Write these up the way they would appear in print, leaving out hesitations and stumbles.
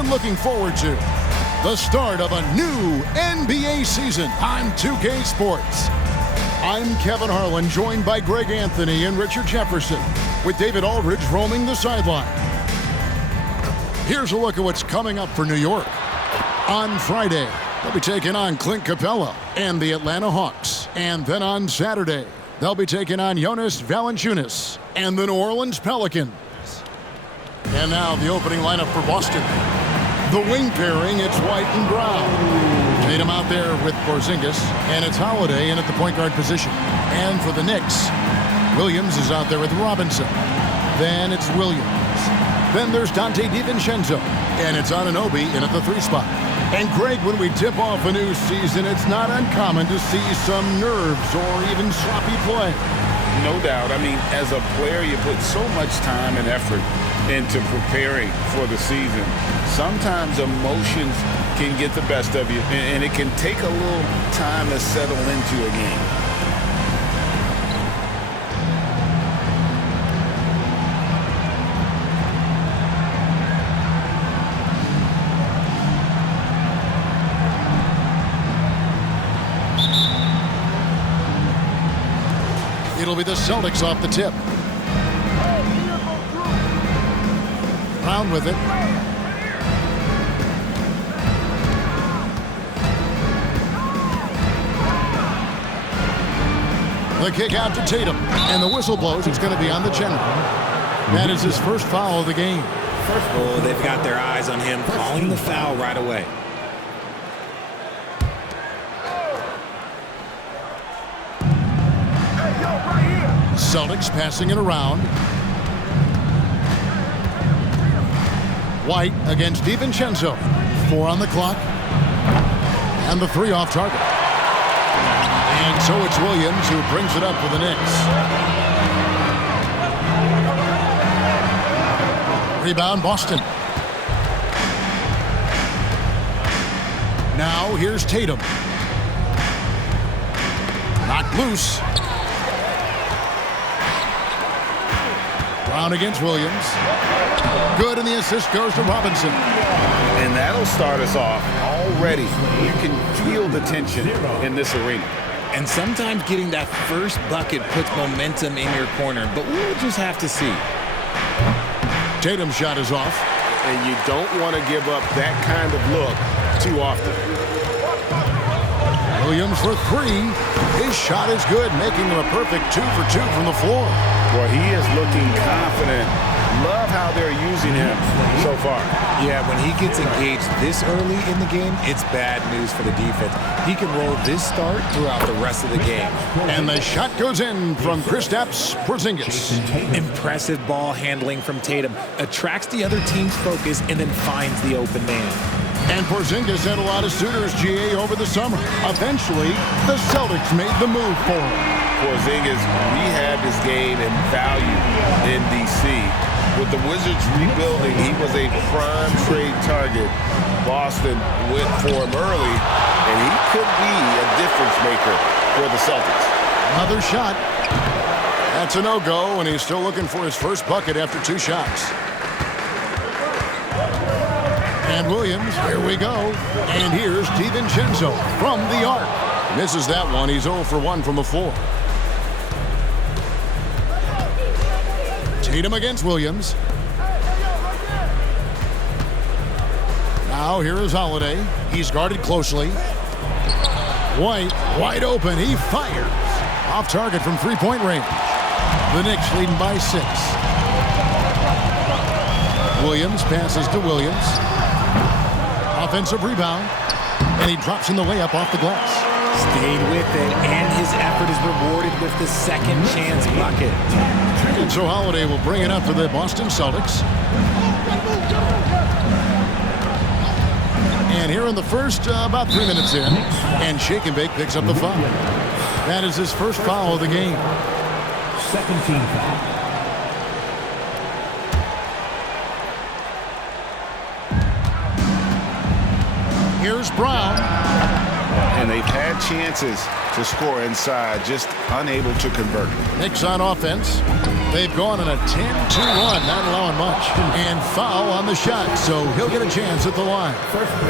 been looking forward to. The start of a new NBA season on 2K Sports. I'm Kevin Harlan, joined by Greg Anthony and Richard Jefferson, with David Aldridge roaming the sideline. Here's a look at what's coming up for New York. On Friday, they'll be taking on Clint Capella and the Atlanta Hawks. And then on Saturday, they'll be taking on Jonas Valanciunas and the New Orleans Pelicans. And now the opening lineup for Boston. The wing pairing, it's White and Brown. Tatum out there with Porzingis, and it's Holiday in at the point guard position. And for the Knicks, Williams is out there with Robinson. Then it's Williams. Then there's Dante DiVincenzo, and it's Anunoby in at the 3 spot. And Greg, when we tip off a new season, it's not uncommon to see some nerves or even sloppy play. No doubt. I mean, as a player, you put so much time and effort into preparing for the season. Sometimes emotions can get the best of you, and it can take a little time to settle into a game. It'll be the Celtics off the tip. Brown with it. The kick out to Tatum. And the whistle blows. It's going to be on the general. That is his first foul of the game. Oh, they've got their eyes on him, calling the foul right away. Celtics passing it around. White against DiVincenzo. 4 on the clock. And the 3 off target. And so it's Williams who brings it up for the Knicks. Rebound Boston. Now here's Tatum. Knocked loose. Brown against Williams. Good, and the assist goes to Robinson. And that'll start us off already. You can feel the tension in this arena. And sometimes getting that first bucket puts momentum in your corner, but we'll just have to see. Tatum's shot is off. And you don't want to give up that kind of look too often. Williams for 3. His shot is good, making him a perfect 2 for 2 from the floor. Boy, he is looking confident. Love how they're using him so far. Yeah, when he gets engaged this early in the game, it's bad news for the defense. He can roll this start throughout the rest of the game. And the shot goes in from Kristaps Porzingis. Impressive ball handling from Tatum. Attracts the other team's focus and then finds the open man. And Porzingis had a lot of suitors, GA, over the summer. Eventually, the Celtics made the move for him. Porzingis rehabbed his game and value in D.C. With the Wizards rebuilding, he was a prime trade target. Boston went for him early, and he could be a difference maker for the Celtics. Another shot. That's a no-go, and he's still looking for his first bucket after 2 shots. And Williams, here we go. And here's DiVincenzo from the arc. Misses that one. He's 0 for 1 from the floor. Tatum against Williams. Now here is Holiday. He's guarded closely. White, wide open. He fires. Off target from 3-point range. The Knicks leading by 6. Williams passes to Williams. Offensive rebound. And he drops in the layup off the glass. Stayed with it, and his effort is rewarded with the second chance bucket. And so Holiday will bring it up for the Boston Celtics. And here in the first, about 3 minutes in, and Shake and Bake picks up the foul. That is his first foul of the game. Second team foul. Here's Brown. And they've had chances to score inside, just unable to convert. Knicks on offense. They've gone on a 10-2 run, not allowing much. And foul on the shot, so he'll get a chance at the line.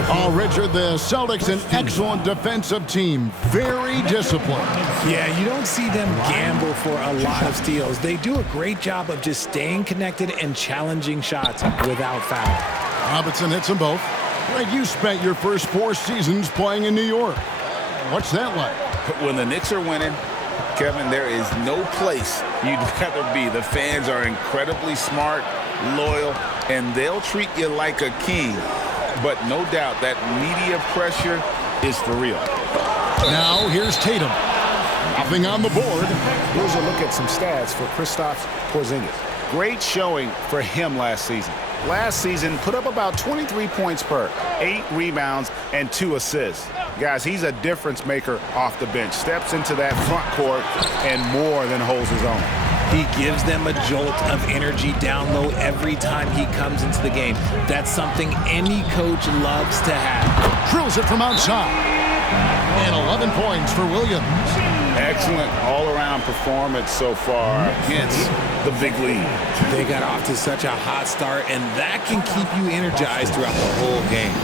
Oh, Richard, the Celtics, an excellent defensive team. Very disciplined. Yeah, you don't see them gamble for a lot of steals. They do a great job of just staying connected and challenging shots without foul. Robinson hits them both. Greg, you spent your first 4 seasons playing in New York. What's that like? When the Knicks are winning, Kevin, there is no place you'd rather be. The fans are incredibly smart, loyal, and they'll treat you like a king. But no doubt that media pressure is for real. Now here's Tatum. Nothing on the board. Here's a look at some stats for Kristaps Porzingis. Great showing for him last season. Last season, put up about 23 points per, 8 rebounds, and 2 assists. Guys, he's a difference maker off the bench. Steps into that front court and more than holds his own. He gives them a jolt of energy down low every time he comes into the game. That's something any coach loves to have. Drills it from outside. And 11 points for Williams. Excellent all-around performance so far, hence the big lead. They got off to such a hot start, and that can keep you energized throughout the whole game.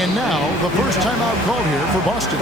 And now, the first timeout called here for Boston.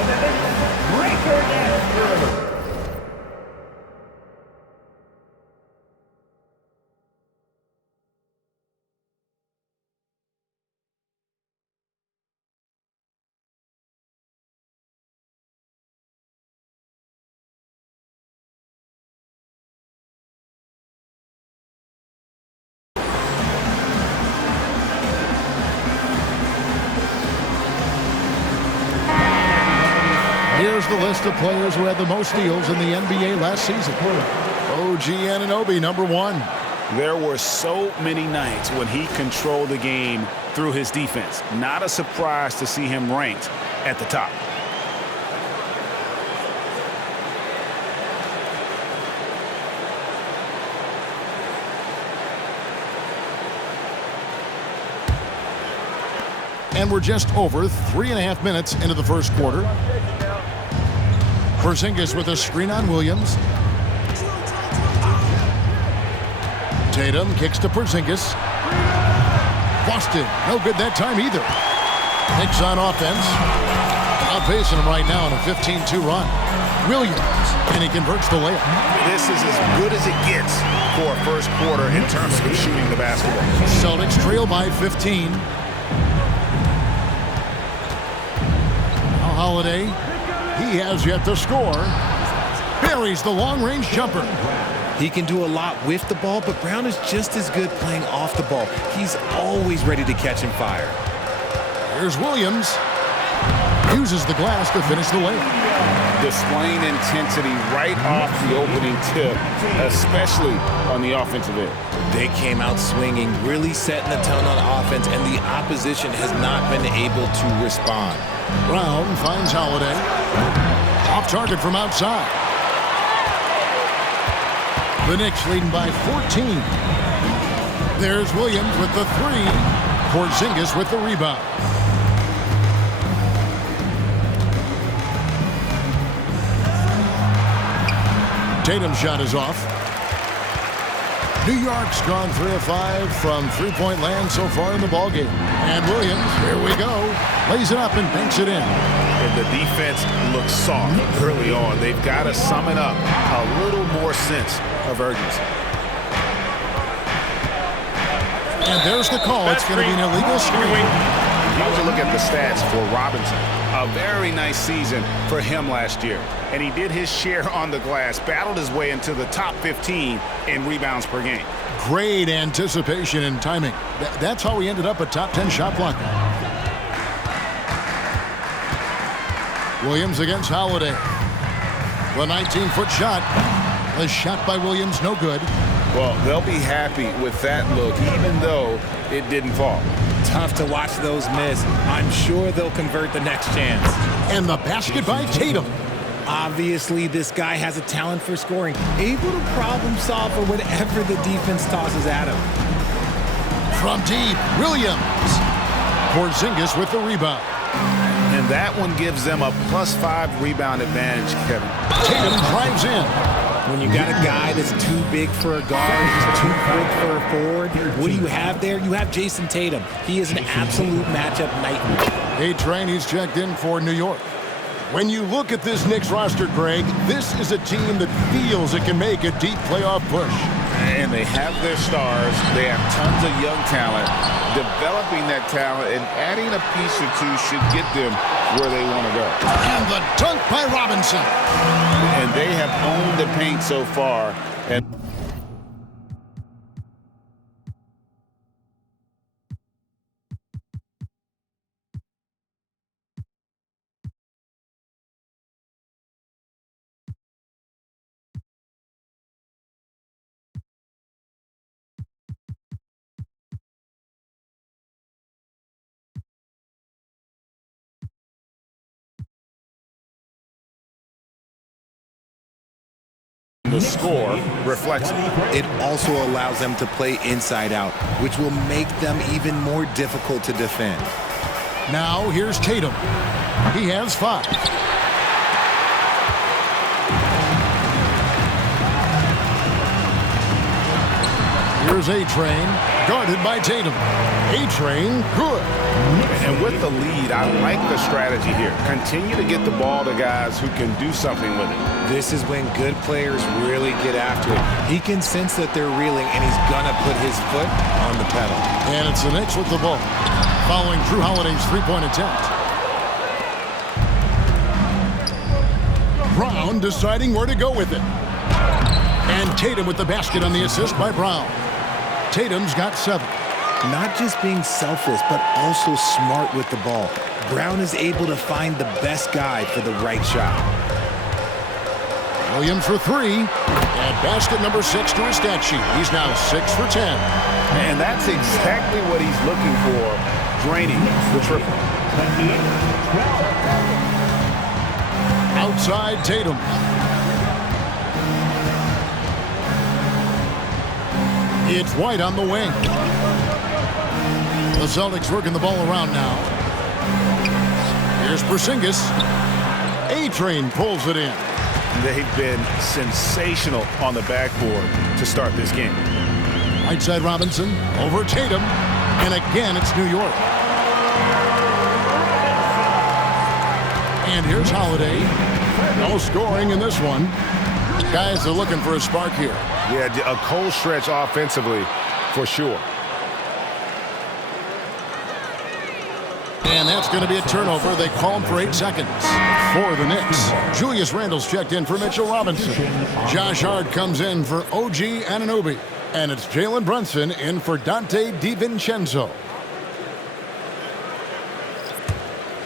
Here's the list of players who had the most steals in the NBA last season. OG Anunoby, number 1. There were so many nights when he controlled the game through his defense. Not a surprise to see him ranked at the top. And we're just over 3.5 minutes into the first quarter. Porzingis with a screen on Williams. Tatum kicks to Porzingis. Boston, no good that time either. Knicks on offense. Outpacing him right now in a 15-2 run. Williams, and he converts the layup. This is as good as it gets for a first quarter in terms of shooting the basketball. Celtics trail by 15. Now Holiday, he has yet to score. Buries the long-range jumper. He can do a lot with the ball, but Brown is just as good playing off the ball. He's always ready to catch and fire. Here's Williams. Uses the glass to finish the layup. Displaying intensity right off the opening tip, especially on the offensive end. They came out swinging, really setting the tone on offense, and the opposition has not been able to respond. Brown finds Holiday. Off target from outside. The Knicks leading by 14. There's Williams with the 3. Porzingis with the rebound. Tatum's shot is off. New York's gone 3 of 5 from three-point land so far in the ballgame. And Williams, here we go, lays it up and banks it in. And the defense looks soft early on. They've got to sum it up a little more sense of urgency. And there's the call. It's going to be an illegal screen. Here's a look at the stats for Robinson. A very nice season for him last year. And he did his share on the glass, battled his way into the top 15 in rebounds per game. Great anticipation and timing. That's how he ended up a top 10 shot blocker. Williams against Holiday. The 19-foot shot. The shot by Williams, no good. Well, they'll be happy with that look, even though it didn't fall. Tough to watch those miss. I'm sure they'll convert the next chance. And the basket by Tatum. Obviously, this guy has a talent for scoring, able to problem solve for whatever the defense tosses at him. From deep, Williams. Porzingis with the rebound. And And that one gives them a +5 rebound advantage, Kevin. Tatum drives in. When you got a guy that's too big for a guard, he's too quick for a forward, what do you have there? You have Jason Tatum. He is an absolute matchup nightmare. A-Train, he's checked in for New York. When you look at this Knicks roster, Greg, this is a team that feels it can make a deep playoff push. And they have their stars. They have tons of young talent. Developing that talent and adding a piece or two should get them where they want to go. And the dunk by Robinson. And they have owned the paint so far. And the score reflects it. It also allows them to play inside out, which will make them even more difficult to defend. Now here's Tatum. He has 5. Here's A-Train, guarded by Tatum. A-Train, good. And with the lead, I like the strategy here. Continue to get the ball to guys who can do something with it. This is when good players really get after it. He can sense that they're reeling, and he's going to put his foot on the pedal. And it's the Knicks with the ball, following Drew Holiday's three-point attempt. Brown deciding where to go with it. And Tatum with the basket on the assist by Brown. Tatum's got 7. Not just being selfless, but also smart with the ball. Brown is able to find the best guy for the right shot. Williams for 3. And basket number 6 to his stat sheet. He's now 6 for 10. And that's exactly what he's looking for, draining the triple. Outside Tatum. It's White on the wing. The Celtics working the ball around now. Here's Porzingis. A-Train pulls it in. They've been sensational on the backboard to start this game. Right side Robinson over Tatum. And again, it's New York. And here's Holiday. No scoring in this one. Guys are looking for a spark here. Yeah, a cold stretch offensively for sure. And that's going to be a turnover. They call him for 8 seconds. For the Knicks, Julius Randle's checked in for Mitchell Robinson. Josh Hart comes in for OG Anunoby. And it's Jalen Brunson in for Dante DiVincenzo.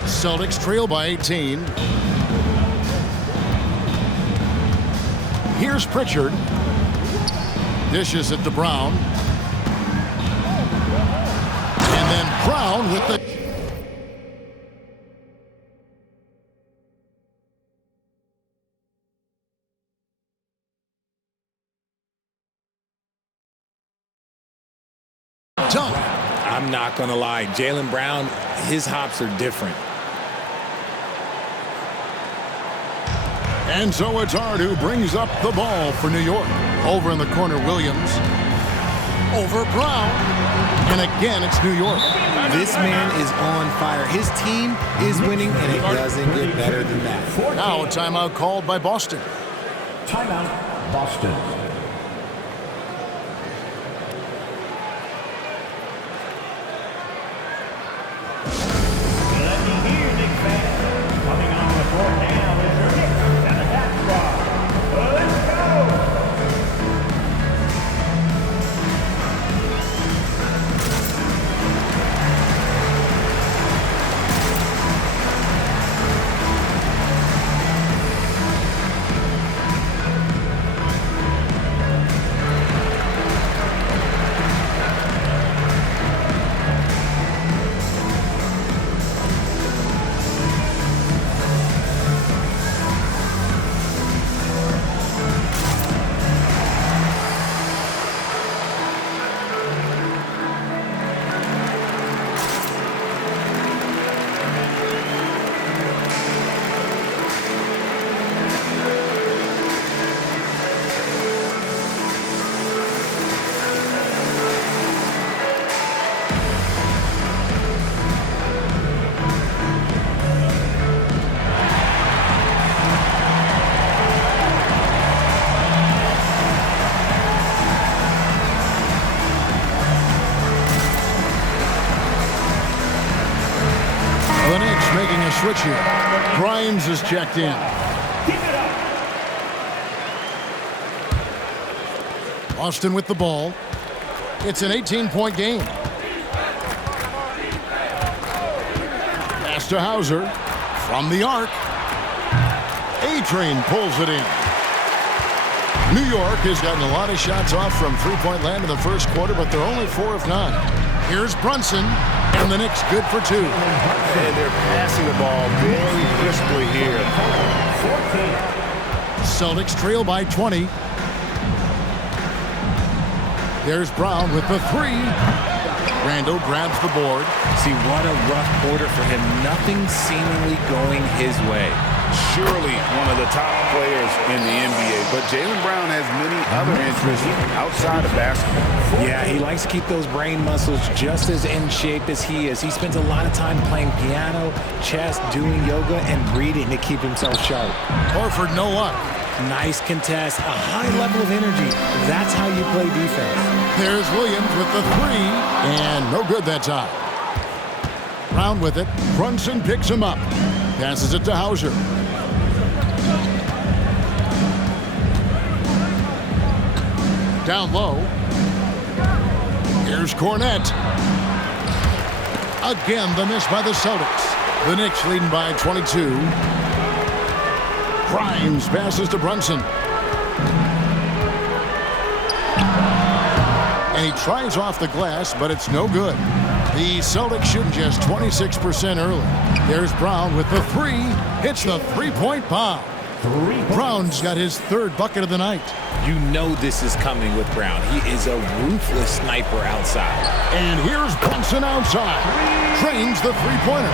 Celtics trail by 18. Here's Pritchard. Dishes it to Brown. And then Brown with the... dunk. I'm not going to lie. Jaylen Brown, his hops are different. And so it's Hart who brings up the ball for New York. Over in the corner, Williams. Over Brown. And again, it's New York. This man is on fire. His team is winning, and it doesn't get better than that. Now a timeout called by Boston. Timeout, Boston. Let me hear, Knicks fans. Coming on the court now is your Knicks and attack squad. Let's go! a switch here. Grimes is checked in. Boston with the ball. It's an 18-point game. Pass to Hauser from the arc. A-Train pulls it in. New York has gotten a lot of shots off from three-point land in the first quarter, but they're only 4 of 9. Here's Brunson, and the Knicks good for 2. And they're passing the ball very crisply here. Celtics trail by 20. There's Brown with the 3. Randall grabs the board. See, what a rough quarter for him. Nothing seemingly going his way. Surely one of the top players in the NBA, but Jaylen Brown has many other interests outside of basketball. Yeah, he likes to keep those brain muscles just as in shape as he is. He spends a lot of time playing piano, chess, doing yoga, and reading to keep himself sharp. Horford, no luck. Nice contest, a high level of energy. That's how you play defense. There's Williams with the 3, and no good that time. Brown with it. Brunson picks him up. Passes it to Hauser. Down low. Here's Cornette. Again, the miss by the Celtics. The Knicks leading by 22. Grimes passes to Brunson. And he tries off the glass, but it's no good. The Celtics shooting just 26% early. There's Brown with the 3. Hits the three-point bomb. Brown's got his 3rd bucket of the night. You know this is coming with Brown. He is a ruthless sniper outside. And here's Brunson outside. Trains the three-pointer.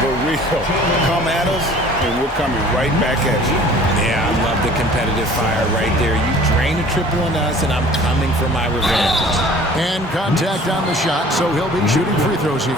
The real come at us, and we're coming right back at you. Yeah, I love the competitive fire right there. You drain a triple on us, and I'm coming for my revenge. And contact on the shot, so he'll be shooting free throws here.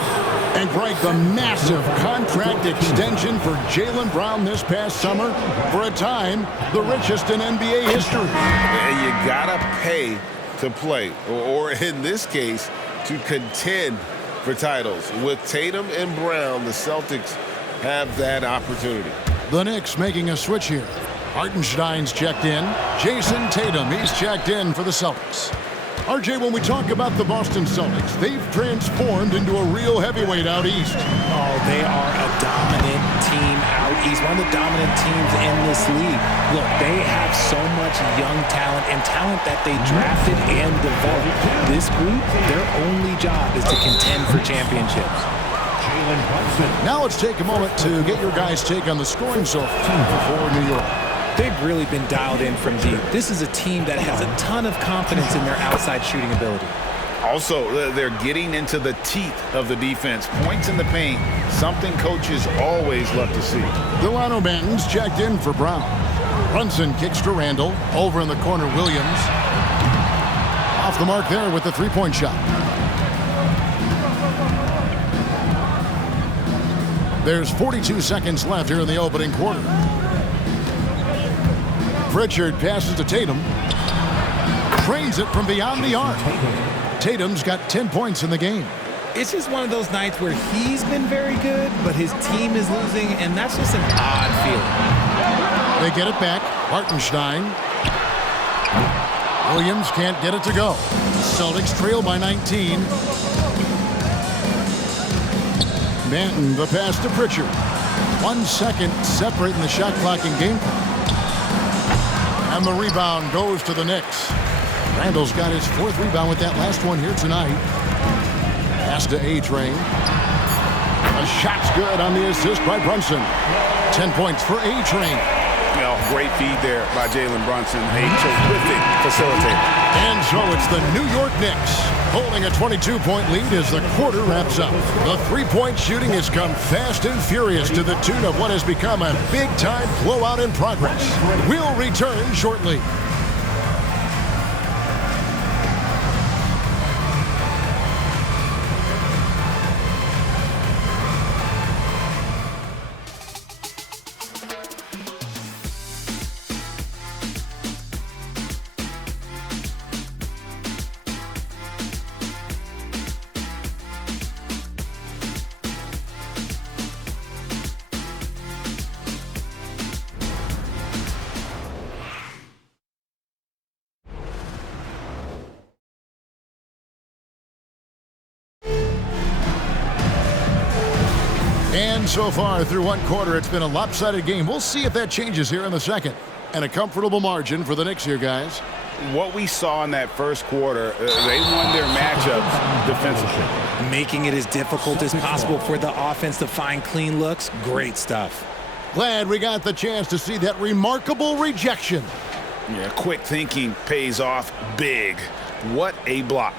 And Greg, the massive contract extension for Jaylen Brown this past summer. For a time, the richest in NBA history. And you gotta pay to play, or in this case, to contend for titles. With Tatum and Brown, the Celtics have that opportunity. The Knicks making a switch here. Hartenstein's checked in. Jason Tatum, he's checked in for the Celtics. RJ, when we talk about the Boston Celtics, they've transformed into a real heavyweight out east. Oh, they are a dominant team out east, one of the dominant teams in this league. Look, they have so much young talent and talent that they drafted and developed. This group, their only job is to contend for championships. Now let's take a moment to get your guys' take on the scoring so far for New York. They've really been dialed in from deep. This is a team that has a ton of confidence in their outside shooting ability. Also, they're getting into the teeth of the defense. Points in the paint, something coaches always love to see. Delano Banton's checked in for Brown. Brunson kicks to Randall. Over in the corner, Williams. Off the mark there with the three-point shot. There's 42 seconds left here in the opening quarter. Pritchard passes to Tatum. Trains it from beyond the arc. Tatum's got 10 points in the game. It's just one of those nights where he's been very good, but his team is losing, and that's just an odd feeling. They get it back. Hartenstein. Williams can't get it to go. Celtics trail by 19. Banton, the pass to Pritchard. 1 second separating the shot clock and game clock. And the rebound goes to the Knicks. Randall's got his 4th rebound with that last one here tonight. Pass to A-Train. A shot's good on the assist by Brunson. 10 points for A-Train. Great feed there by Jalen Brunson. A terrific facilitator. And so it's the New York Knicks holding a 22-point lead as the quarter wraps up. The three-point shooting has come fast and furious to the tune of what has become a big-time blowout in progress. We'll return shortly. And so far through one quarter, it's been a lopsided game. We'll see if that changes here in the second. And a comfortable margin for the Knicks here, guys. What we saw in that first quarter, they won their matchups defensively. Making it as difficult as possible for the offense to find clean looks. Great stuff. Glad we got the chance to see that remarkable rejection. Yeah, quick thinking pays off big. What a block.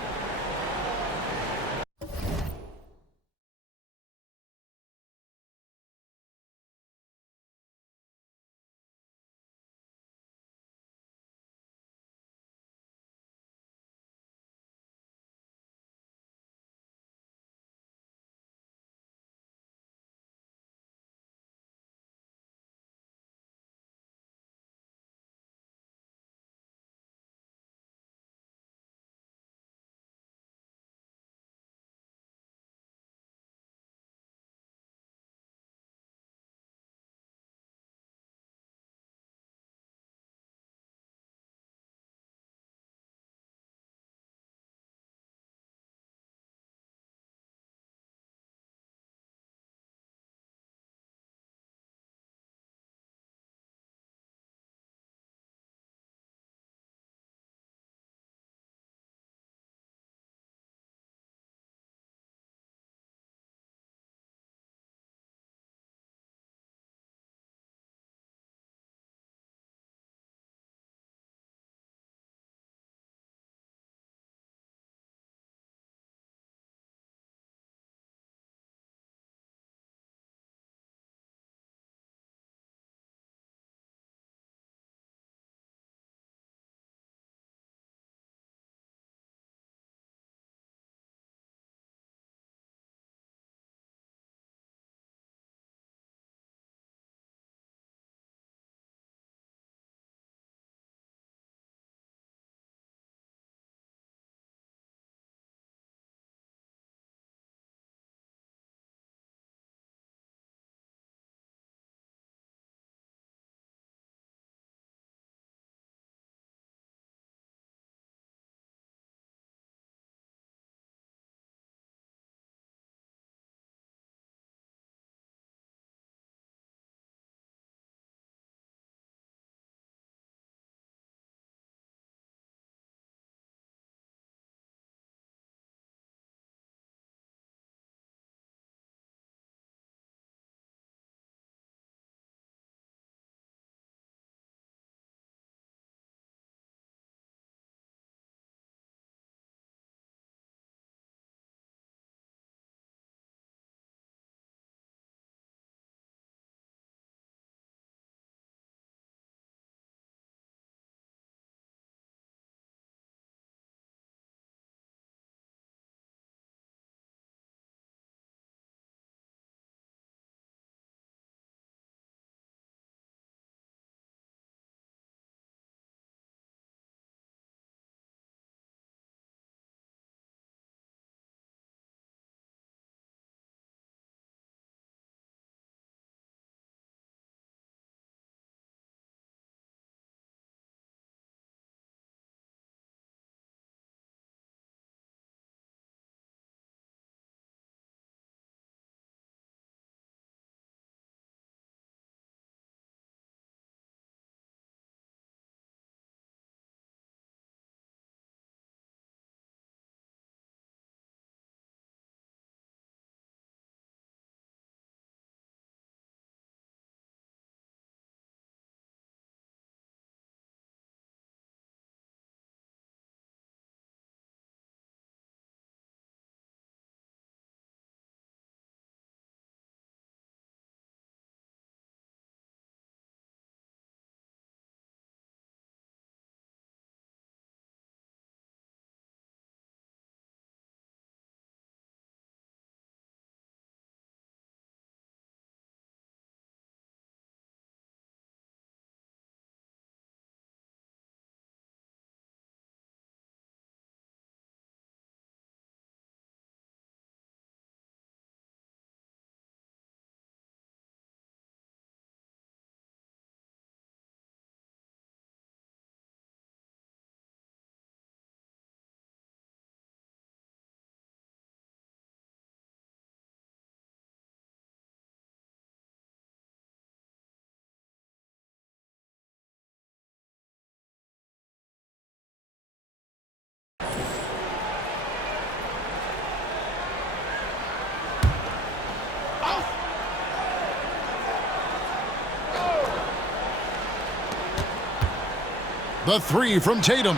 The three from Tatum.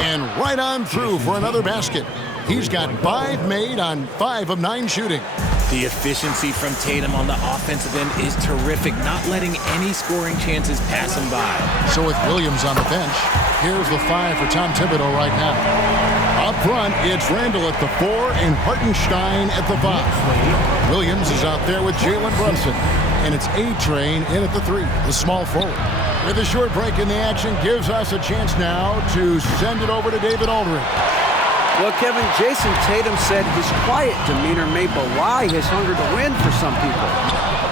And right on through for another basket. He's got 5 made on 5 of 9 shooting. The efficiency from Tatum on the offensive end is terrific, not letting any scoring chances pass him by. So with Williams on the bench, here's the 5 for Tom Thibodeau right now. Up front, it's Randall at the 4 and Hartenstein at the 5. Williams is out there with Jalen Brunson. And it's A-Train in at the 3, the small forward. With a short break in the action, gives us a chance now to send it over to David Aldridge. Well, Kevin, Jason Tatum said his quiet demeanor may belie his hunger to win for some people.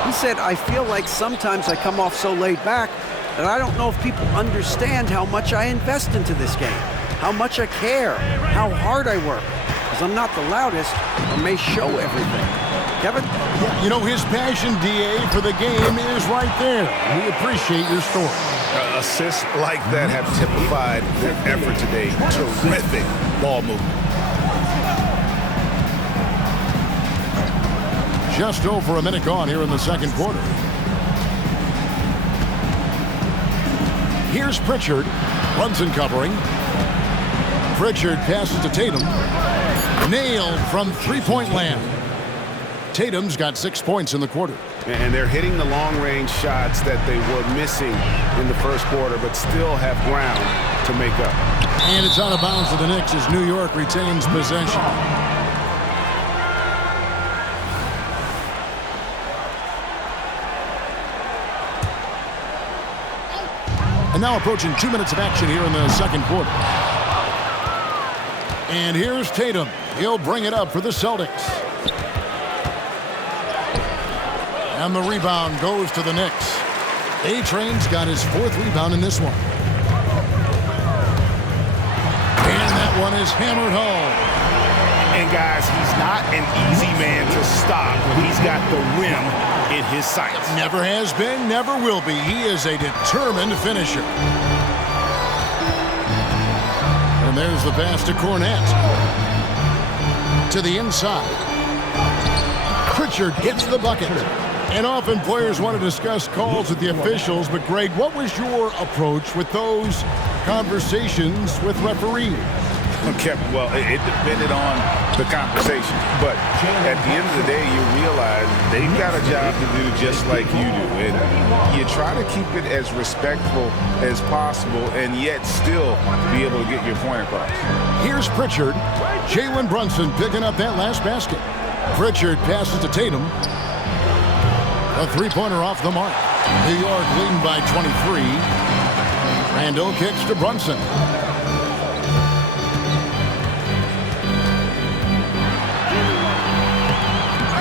He said, I feel like sometimes I come off so laid back that I don't know if people understand how much I invest into this game, how much I care, how hard I work, because I'm not the loudest or may show everything. Kevin? Yeah, you know, his passion, D.A., for the game is right there. We appreciate your story. Assists like that have typified their effort today. Terrific ball movement. Just over a minute gone here in the second quarter. Here's Pritchard. Brunson covering. Pritchard passes to Tatum. Nailed from three-point land. Tatum's got 6 points in the quarter. And they're hitting the long-range shots that they were missing in the first quarter, but still have ground to make up. And it's out of bounds to the Knicks as New York retains possession. And now approaching 2 minutes of action here in the second quarter. And here's Tatum. He'll bring it up for the Celtics. And the rebound goes to the Knicks. A-Train's got his 4th rebound in this one. And that one is hammered home. And guys, he's not an easy man to stop when he's got the rim in his sights. Never has been, never will be. He is a determined finisher. And there's the pass to Cornette. To the inside. Pritchard gets the bucket. And often players want to discuss calls with the officials, but Greg, what was your approach with those conversations with referees? Okay, well, it depended on the conversation. But at the end of the day, you realize they've got a job to do just like you do. And you try to keep it as respectful as possible and yet still be able to get your point across. Here's Pritchard. Jalen Brunson picking up that last basket. Pritchard passes to Tatum. A three-pointer off the mark. New York leading by 23. Randall kicks to Brunson.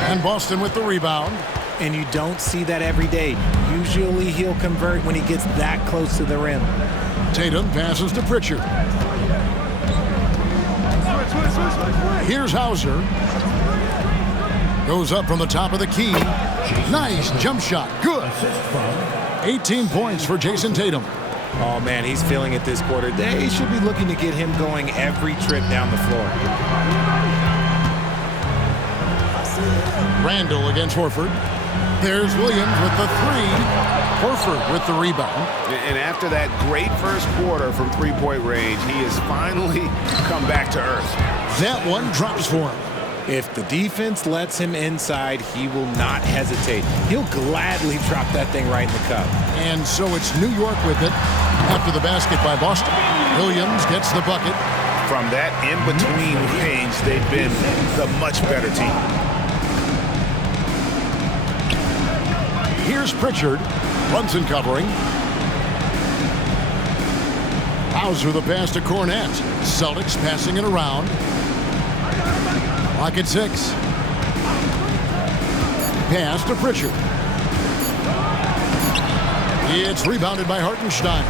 And Boston with the rebound. And you don't see that every day. Usually he'll convert when he gets that close to the rim. Tatum passes to Pritchard. Here's Hauser. Goes up from the top of the key. Nice jump shot. Good. 18 points for Jason Tatum. Oh, man, he's feeling it this quarter. They should be looking to get him going every trip down the floor. Randall against Horford. There's Williams with the 3. Horford with the rebound. And after that great first quarter from three-point range, he has finally come back to earth. That one drops for him. If the defense lets him inside, he will not hesitate. He'll gladly drop that thing right in the cup. And so it's New York with it after the basket by Boston. Williams gets the bucket. From that in-between range, they've been the much better team. Here's Pritchard. Brunson covering. Hauser the pass to Cornette. Celtics passing it around. Lock at 6. Pass to Pritchard. It's rebounded by Hartenstein.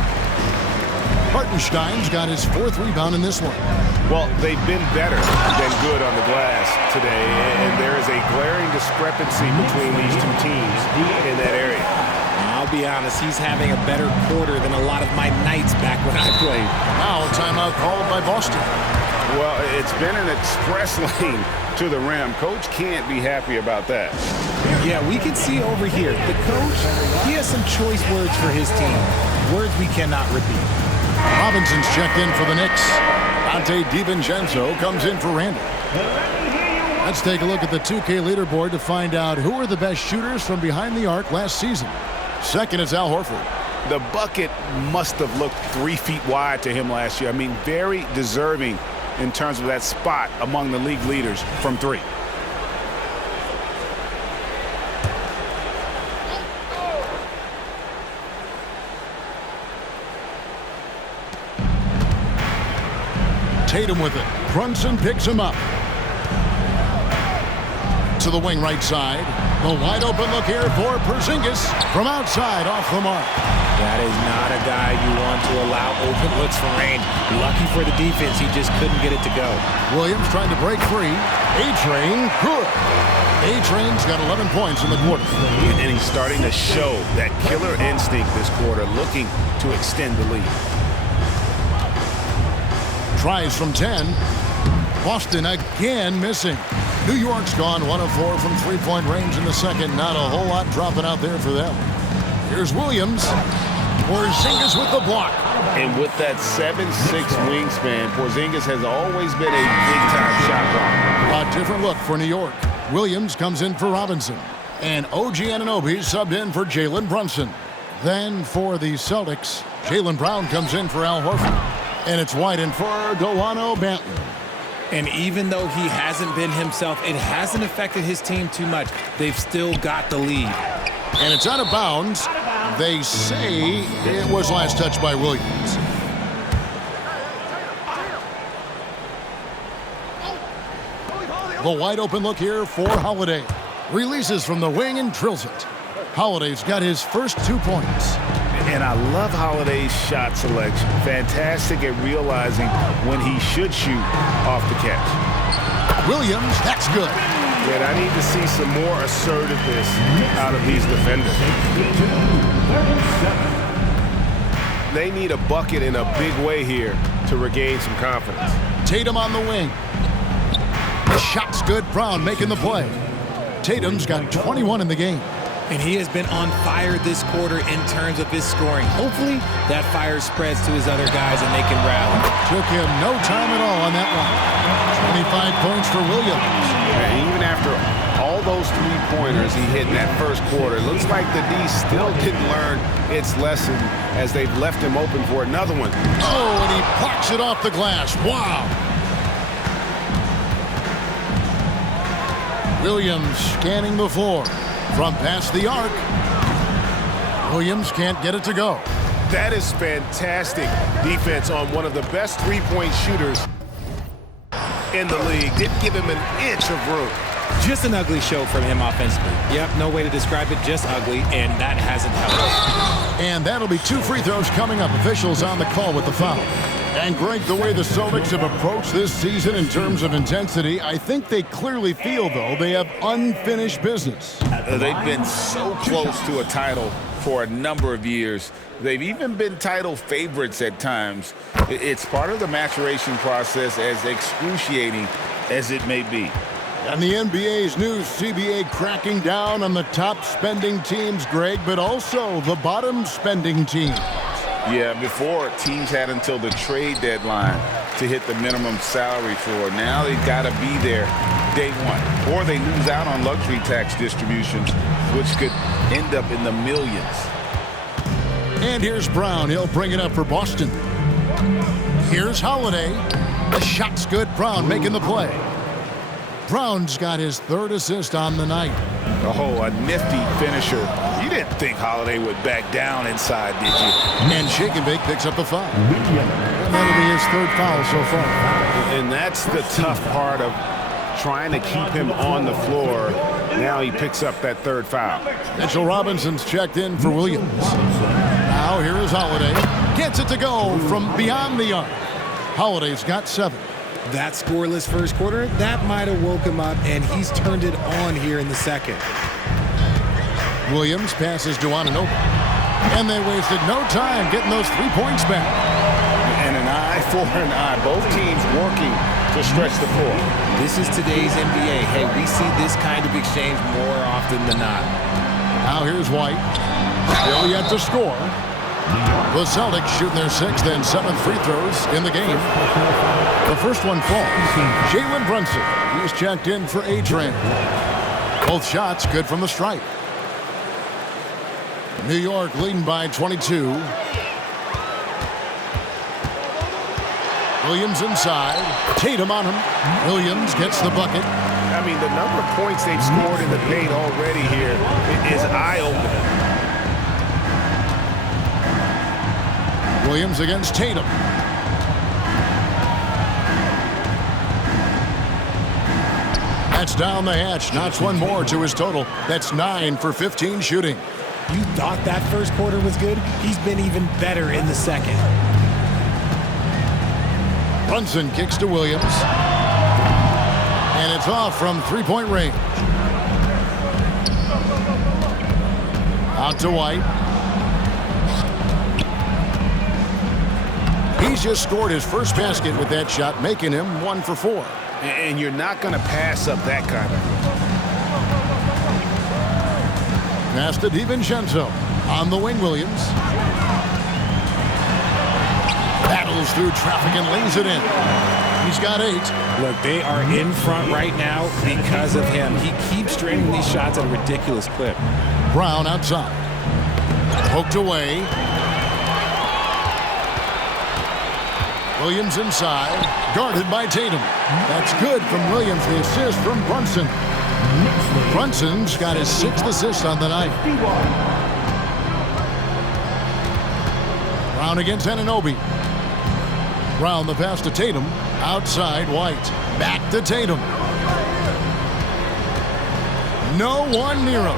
Hartenstein's got his 4th rebound in this one. Well, they've been better than good on the glass today, and there is a glaring discrepancy between these two teams in that area. I'll be honest, he's having a better quarter than a lot of my nights back when I played. Now a timeout called by Boston. Well, it's been an express lane to the rim. Coach can't be happy about that. Yeah, we can see over here. The coach, he has some choice words for his team. Words we cannot repeat. Robinson's checked in for the Knicks. Dante DiVincenzo comes in for Randall. Let's take a look at the 2K leaderboard to find out who are the best shooters from behind the arc last season. Second is Al Horford. The bucket must have looked 3 feet wide to him last year. I mean, very deserving in terms of that spot among the league leaders from 3. Tatum with it. Brunson picks him up. To the wing right side. The wide open look here for Porzingis from outside off the mark. That is not a guy you want to allow open looks from range. Lucky for the defense, he just couldn't get it to go. Williams trying to break free. A-Train, good. A-Train's got 11 points in the quarter. And he's starting to show that killer instinct this quarter, looking to extend the lead. Tries from 10. Boston again missing. New York's gone 1 of 4 from three-point range in the second. Not a whole lot dropping out there for them. Here's Williams. Porzingis with the block. And with that 7'6" wingspan, Porzingis has always been a big-time shot blocker. A different look for New York. Williams comes in for Robinson. And OG Anunoby subbed in for Jalen Brunson. Then for the Celtics, Jaylen Brown comes in for Al Horford. And it's White in for Delano Banton. And even though he hasn't been himself, it hasn't affected his team too much. They've still got the lead. And it's out of bounds. They say it was last touched by Williams. The wide open look here for Holiday. Releases from the wing and drills it. Holiday's got his first 2 points. And I love Holiday's shot selection. Fantastic at realizing when he should shoot off the catch. Williams, that's good. And I need to see some more assertiveness out of these defenders. They need a bucket in a big way here to regain some confidence. Tatum on the wing. The shot's good. Brown making the play. Tatum's got 21 in the game. And he has been on fire this quarter in terms of his scoring. Hopefully, that fire spreads to his other guys and they can rally. Took him no time at all on that one. 25 points for Williams. And even after all those 3-pointers he hit in that first quarter, it looks like the D still didn't learn its lesson as they've left him open for another one. Oh, and he blocks it off the glass. Wow. Williams scanning the floor. From past the arc, Williams can't get it to go. That is fantastic defense on one of the best 3-point shooters in the league. Didn't give him an inch of room. Just an ugly show from him offensively. Yep, no way to describe it, just ugly, and that hasn't helped. And that'll be 2 free throws coming up. Officials on the call with the foul. And Greg, the way the Celtics have approached this season in terms of intensity, I think they clearly feel, though, they have unfinished business. They've been so close to a title for a number of years. They've even been title favorites at times. It's part of the maturation process, as excruciating as it may be. And the NBA's new CBA cracking down on the top spending teams, Greg, but also the bottom spending teams. Yeah, before teams had until the trade deadline to hit the minimum salary floor. Now they've got to be there day one, or they lose out on luxury tax distributions, which could end up in the millions. And here's Brown. He'll bring it up for Boston. Here's Holiday. The shot's good. Brown making the play. Brown's got his 3rd assist on the night. Oh, a nifty finisher. You didn't think Holiday would back down inside, did you? And Shake and Bake picks up the foul. And that'll be his 3rd foul so far. And that's the tough part of trying to keep him on the floor. Now he picks up that 3rd foul. Mitchell Robinson's checked in for Williams. Now here is Holiday. Gets it to go from beyond the arc. Holiday's got 7. That scoreless first quarter, that might have woke him up, and he's turned it on here in the second. Williams passes to Anunoby. And they wasted no time getting those 3 points back. And an eye for an eye. Both teams working to stretch the floor. This is today's NBA. Hey, we see this kind of exchange more often than not. Now here's White. Still yet to score. The Celtics shooting their 6th and 7th free throws in the game. The first one falls. Jalen Brunson. He's checked in for A-Train. Both shots good from the stripe. New York leading by 22. Williams inside. Tatum on him. Williams gets the bucket. I mean, the number of points they've scored in the paint already here is eye-opening. Williams against Tatum. That's down the hatch. Knocks one more to his total. That's 9 for 15 shooting. You thought that first quarter was good? He's been even better in the second. Brunson kicks to Williams. And it's off from three-point range. Out to White. He's just scored his first basket with that shot, making him 1 for 4. And you're not going to pass up that kind of. Pass to DiVincenzo. On the wing, Williams. Battles through traffic and lays it in. He's got 8. Look, they are in front right now because of him. He keeps draining these shots at a ridiculous clip. Brown outside. Poked away. Williams inside. Guarded by Tatum. That's good from Williams. The assist from Brunson. Brunson's got his 6th assist on the night. Brown against Anunoby. Brown the pass to Tatum. Outside White. Back to Tatum. No one near him.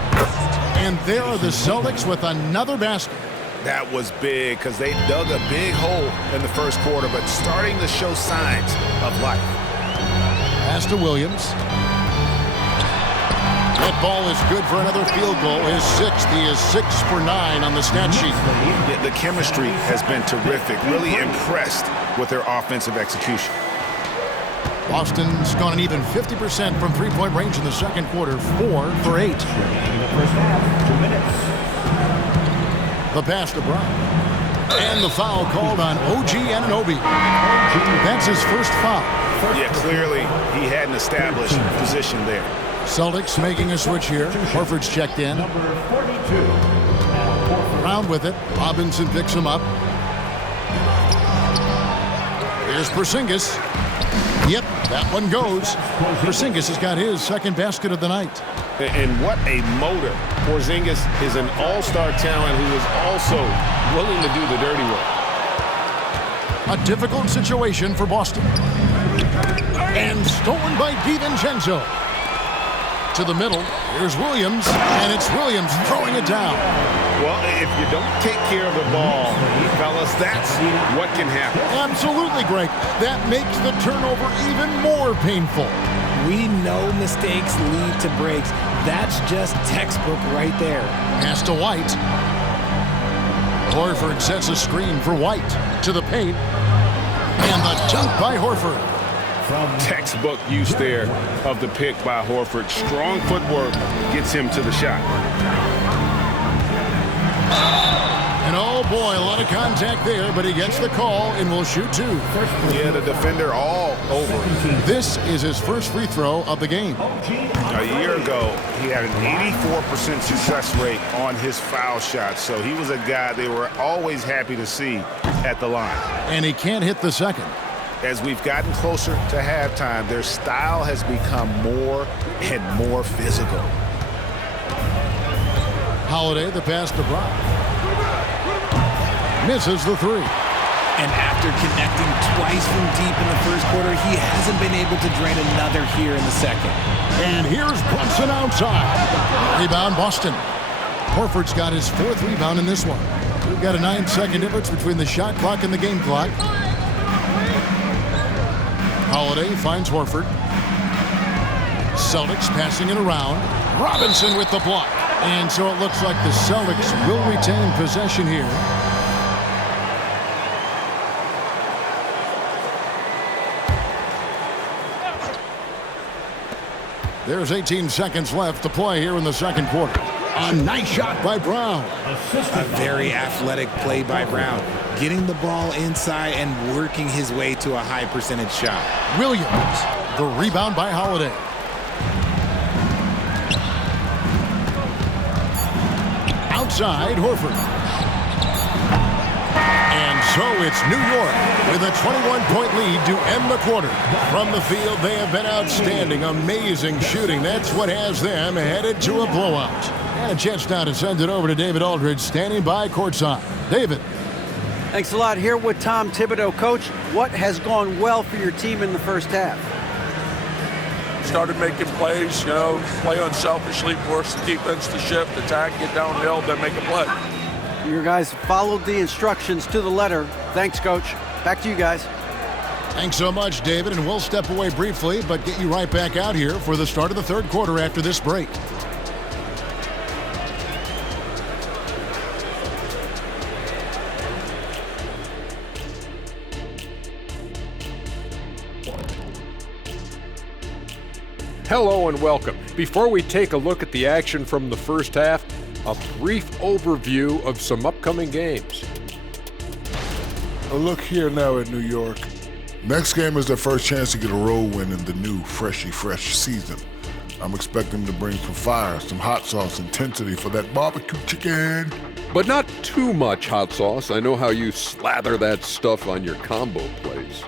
And there are the Celtics with another basket. That was big because they dug a big hole in the first quarter, but starting to show signs of life. Pass to Williams. That ball is good for another field goal. His 6th. He is 6 for 9 on the stat sheet. The chemistry has been terrific. Really impressed with their offensive execution. Boston's gone an even 50% from three-point range in the second quarter. 4 for 8. The pass to Brown. And the foul called on OG Anunoby. That's his first foul. Yeah, clearly he hadn't established position there. Celtics making a switch here. Horford's checked in. Brown with it. Robinson picks him up. Here's Porzingis. Yep, that one goes. Porzingis has got his 2nd basket of the night. And what a motor. Porzingis is an all-star talent who is also willing to do the dirty work. A difficult situation for Boston. And stolen by DiVincenzo. To the middle. Here's Williams. And it's Williams throwing it down. Well, if you don't take care of the ball, fellas, that's what can happen. Absolutely, Greg. That makes the turnover even more painful. We know mistakes lead to breaks. That's just textbook right there. Pass to White. Horford sets a screen for White. To the paint. And the dunk by Horford. Textbook use there of the pick by Horford. Strong footwork gets him to the shot. And oh boy, a lot of contact there, but he gets the call and will shoot 2. Yeah, the defender all over him. This is his first free throw of the game. A year ago, he had an 84% success rate on his foul shots, so he was a guy they were always happy to see at the line. And he can't hit the second. As we've gotten closer to halftime, their style has become more and more physical. Holiday, the pass to Brown. Misses the 3. And after connecting twice from deep in the first quarter, he hasn't been able to drain another here in the second. And here's Brunson outside. Rebound, Boston. Horford's got his 4th rebound in this one. We've got a 9-second difference between the shot clock and the game clock. Holiday finds Horford. Celtics passing it around. Robinson with the block. And so it looks like the Celtics will retain possession here. There's 18 seconds left to play here in the second quarter. A nice shot by Brown. A very athletic play by Brown, getting the ball inside and working his way to a high percentage shot. Williams, the rebound by Holiday. Outside, Horford. And so it's New York with a 21-point lead to end the quarter. From the field, they have been outstanding, amazing shooting. That's what has them headed to a blowout. And a chance now to send it over to David Aldridge, standing by courtside. David. Thanks a lot. Here with Tom Thibodeau. Coach, what has gone well for your team in the first half? Started making plays, play unselfishly, force the defense to shift, attack, get downhill, then make a play. Your guys followed the instructions to the letter. Thanks, Coach. Back to you guys. Thanks so much, David, and we'll step away briefly, but get you right back out here for the start of the third quarter after this break. Hello and welcome. Before we take a look at the action from the first half, a brief overview of some upcoming games. A look here now at New York. Next game is their first chance to get a road win in the new fresh season. I'm expecting them to bring some fire, some hot sauce, intensity for that barbecue chicken. But not too much hot sauce. I know how you slather that stuff on your combo plays.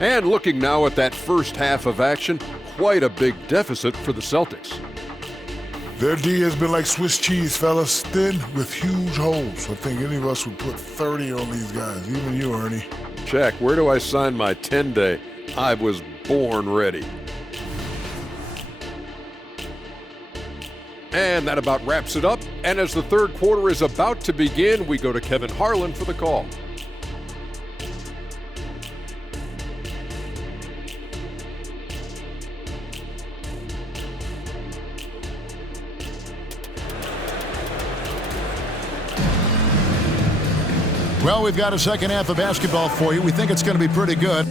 And looking now at that first half of action, quite a big deficit for the Celtics. Their D has been like Swiss cheese, fellas, thin with huge holes. I think any of us would put 30 on these guys, even you, Ernie. Check, where do I sign my 10-day? I was born ready. And that about wraps it up. And as the third quarter is about to begin, we go to Kevin Harlan for the call. Well, we've got a second half of basketball for you. We think it's going to be pretty good.